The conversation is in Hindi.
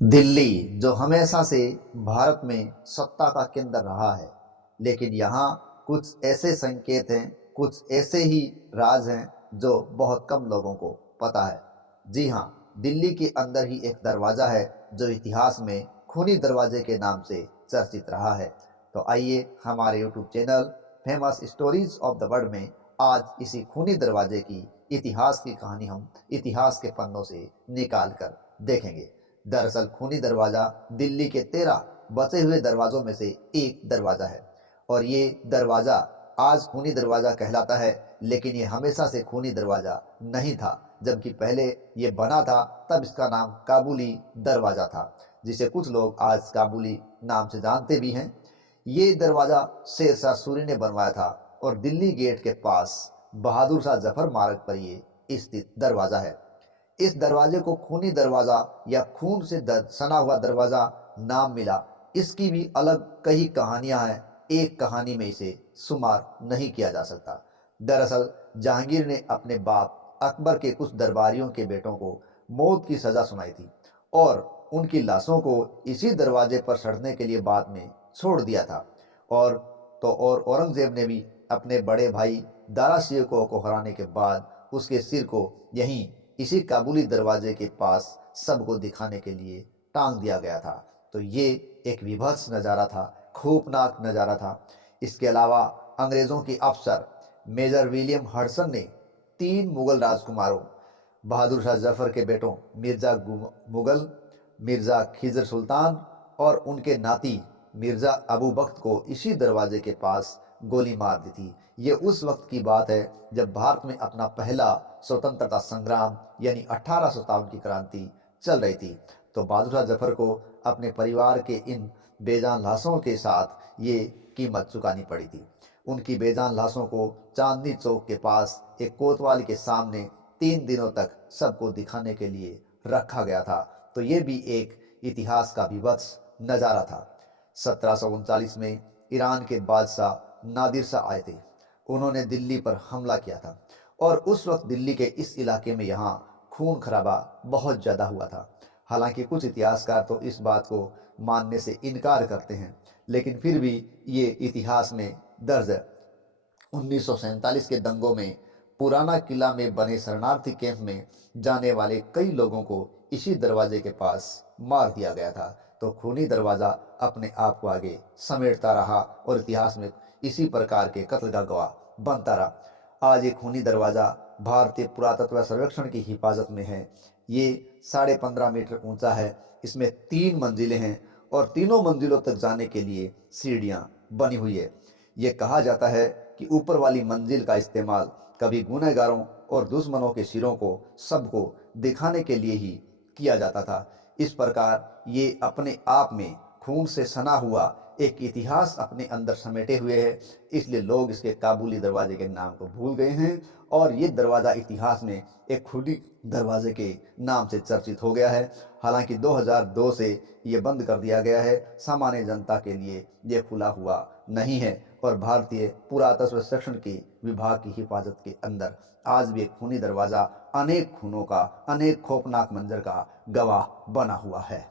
दिल्ली जो हमेशा से भारत में सत्ता का केंद्र रहा है, लेकिन यहाँ कुछ ऐसे संकेत हैं, कुछ ऐसे ही राज हैं जो बहुत कम लोगों को पता है। जी हाँ, दिल्ली के अंदर ही एक दरवाज़ा है जो इतिहास में खूनी दरवाजे के नाम से चर्चित रहा है। तो आइए हमारे YouTube channel famous stories of the world में आज इसी खूनी दरवाजे की इतिहास की कहानी हम इतिहास के पन्नों से निकाल कर देखेंगे। दरअसल खूनी दरवाजा दिल्ली के 13 बचे हुए दरवाजों में से एक दरवाजा है और ये दरवाजा आज खूनी दरवाजा कहलाता है, लेकिन ये हमेशा से खूनी दरवाजा नहीं था। जबकि पहले ये बना था तब इसका नाम काबुली दरवाजा था, जिसे कुछ लोग आज काबुली नाम से जानते भी हैं। ये दरवाजा शेरशाह सूरी ने बनवाया था और दिल्ली गेट के पास बहादुर शाह जफर मार्ग पर ये स्थित दरवाजा है। इस दरवाजे को खूनी दरवाजा या खून से सना हुआ दरवाजा नाम मिला। इसकी भी अलग कई कहानियां हैं, एक कहानी में इसे शुमार नहीं किया जा सकता। दरअसल जहांगीर ने अपने बाप अकबर के कुछ दरबारियों के बेटों को मौत की सजा सुनाई थी और उनकी लाशों को इसी दरवाजे पर सड़ने के लिए बाद में छोड़ दिया था। और औरंगजेब ने भी अपने बड़े भाई दारा शिकोह को हराने के बाद उसके सिर को यहीं इसी काबुली दरवाजे के पास सबको दिखाने के लिए टांग दिया गया था। तो ये एक विभत्स नज़ारा था, खौफनाक नज़ारा था। इसके अलावा अंग्रेज़ों के अफसर मेजर विलियम हडसन ने 3 मुगल राजकुमारों बहादुर शाह जफर के बेटों मिर्ज़ा मुगल, मिर्ज़ा खिजर सुल्तान और उनके नाती मिर्ज़ा अबू बख्त को इसी दरवाजे के पास गोली मार दी थी। ये उस वक्त की बात है जब भारत में अपना पहला स्वतंत्रता संग्राम यानी 1857 की क्रांति चल रही थी। तो बहादुर शाह जफर को अपने परिवार के इन बेजान लाशों के साथ ये कीमत चुकानी पड़ी थी। उनकी बेजान लाशों को चांदनी चौक के पास एक कोतवाली के सामने 3 दिनों तक सबको दिखाने के लिए रखा गया था। तो ये भी एक इतिहास का विभत्स नज़ारा था। 1739 में ईरान के बादशाह नादिर शाह आए थे। उन्होंने दिल्ली पर हमला किया था और उस वक्त दिल्ली के इस इलाके में यहाँ खून खराबा बहुत ज़्यादा हुआ था। हालांकि कुछ इतिहासकार तो इस बात को मानने से इनकार करते हैं, लेकिन फिर भी ये इतिहास में दर्ज है। 1947 के दंगों में पुराना किला में बने शरणार्थी कैंप में जाने वाले कई लोगों को इसी दरवाजे के पास मार दिया गया था। तो खूनी दरवाज़ा अपने आप को आगे समेटता रहा और इतिहास में इसी प्रकार के कत्ल का गवाह बनता रहा। आज ये खूनी दरवाज़ा भारतीय पुरातत्व सर्वेक्षण की हिफाजत में है। ये 15.5 मीटर ऊंचा है। इसमें 3 मंजिलें हैं और तीनों मंजिलों तक जाने के लिए सीढ़ियां बनी हुई है। ये कहा जाता है कि ऊपर वाली मंजिल का इस्तेमाल कभी गुनहगारों और दुश्मनों के सिरों को सबको दिखाने के लिए ही किया जाता था। इस प्रकार ये अपने आप में खून से सना हुआ एक इतिहास अपने अंदर समेटे हुए है, इसलिए लोग इसके काबुली दरवाजे के नाम को भूल गए हैं और ये दरवाज़ा इतिहास में एक खूनी दरवाजे के नाम से चर्चित हो गया है। हालांकि 2002 से ये बंद कर दिया गया है, सामान्य जनता के लिए ये खुला हुआ नहीं है और भारतीय पुरातत्व सर्वेक्षण के विभाग की हिफाजत के अंदर आज भी एक खूनी दरवाज़ा अनेक खूनों का, अनेक खौफनाक मंजर का गवाह बना हुआ है।